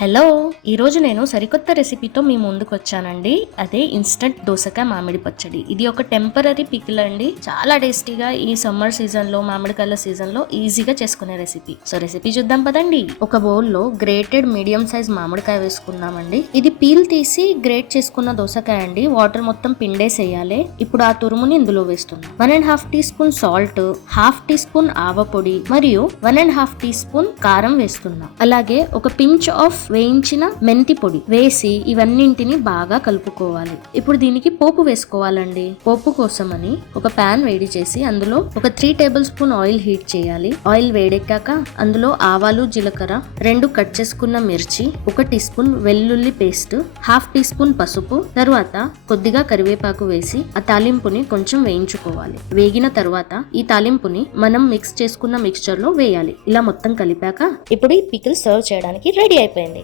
Hello, ఈరోజు నేను సరికొత్త రెసిపీతో మీ ముందుకు వచ్చానండి. అదే ఇన్స్టంట్ దోసకాయ మామిడి పచ్చడి. ఇది ఒక టెంపరరీ పికిల్ అండి. చాలా టేస్టీగా ఈ సమ్మర్ సీజన్ లో, మామిడికాయల సీజన్ లో ఈజీగా చేసుకునే రెసిపీ. సో రెసిపీ చూద్దాం పదండి. ఒక బౌల్ లో గ్రేటెడ్ మీడియం సైజ్ మామిడికాయ వేసుకుందామండి. ఇది పీల్ తీసి గ్రేట్ చేసుకున్న దోసకాయ అండి. వాటర్ మొత్తం పిండేసేయాలి. ఇప్పుడు ఆ తురుముని ఇందులో వేస్తున్నాం. 1.5 tea spoon salt, half tea spoon ఆవ పొడి మరియు 1.5 టీ స్పూన్ కారం వేస్తున్నాం. అలాగే ఒక పించ్ ఆఫ్ వేయించిన మెంతి పొడి వేసి ఇవన్నింటిని బాగా కలుపుకోవాలి. ఇప్పుడు దీనికి పోపు వేసుకోవాలండి. పోపు కోసమని ఒక పాన్ వేడి చేసి అందులో ఒక 3 టేబుల్ స్పూన్ ఆయిల్ హీట్ చేయాలి. ఆయిల్ వేడెక్కాక అందులో ఆవాలు, జీలకర్ర, 2 కట్ చేసుకున్న మిర్చి, 1 టీ స్పూన్ వెల్లుల్లి పేస్ట్, హాఫ్ టీ స్పూన్ పసుపు, తరువాత కొద్దిగా కరివేపాకు వేసి ఆ తాలింపుని కొంచెం వేయించుకోవాలి. వేగిన తరువాత ఈ తాలింపుని మనం మిక్స్ చేసుకున్న మిక్స్చర్ లో వేయాలి. ఇలా మొత్తం కలిపాక ఇప్పుడు ఈ పికిల్ సర్వ్ చేయడానికి రెడీ అయిపోయింది.